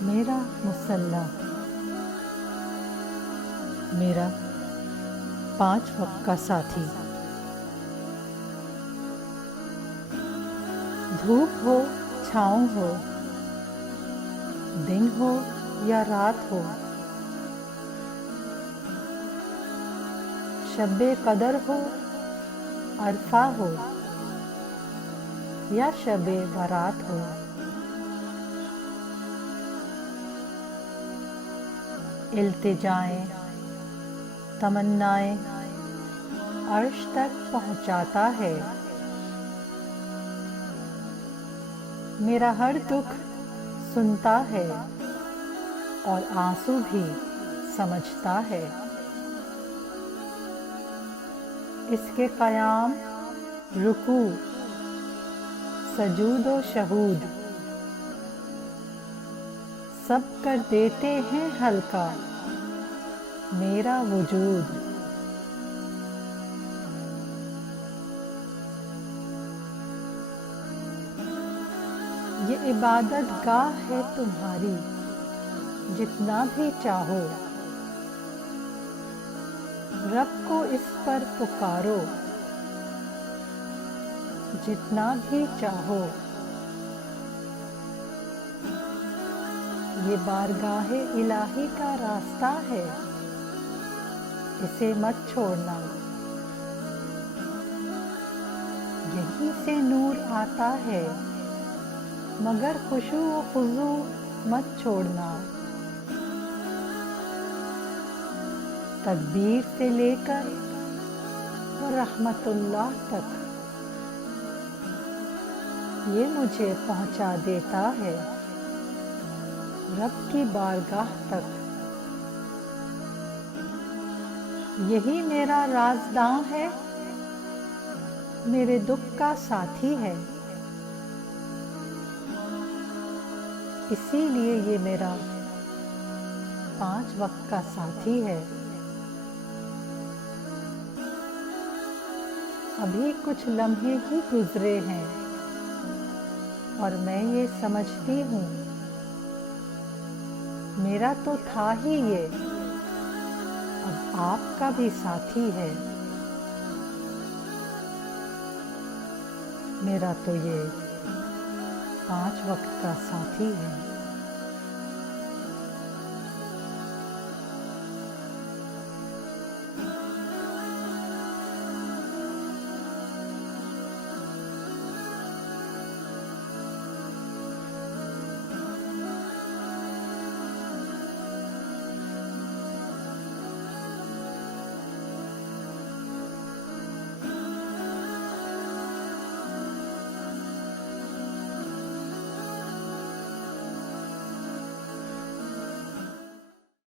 मेरा मुसल्ला, मेरा 5 वक्त का साथी। धूप हो छाँव हो, दिन हो या रात हो, शब्बे कदर हो, अरफा हो या शब्बे बारात हो, इल्तिजाएं तमन्नाएं अर्श तक पहुंचाता है। मेरा हर दुख सुनता है और आंसू भी समझता है। इसके क़याम रुकू सजूद व शहूद सब कर देते हैं हल्का मेरा वजूद। ये इबादत गाह है तुम्हारी, जितना भी चाहो रब को इस पर पुकारो, जितना भी चाहो। ये बारगाहे इलाही का रास्ता है, इसे मत छोड़ना। यहीं से नूर आता है, मगर खुशू व खुजू मत छोड़ना। तकबीर से लेकर व रहमतुल्लाह तक ये मुझे पहुंचा देता है रब की बारगाह तक। यही मेरा राज़दां है, मेरे दुख का साथी है, इसीलिए ये मेरा 5 वक्त का साथी है। अभी कुछ लम्हे ही गुजरे हैं और मैं ये समझती हूँ मेरा तो था ही ये, अब आपका भी साथी है। मेरा तो ये 5 वक्त का साथी है।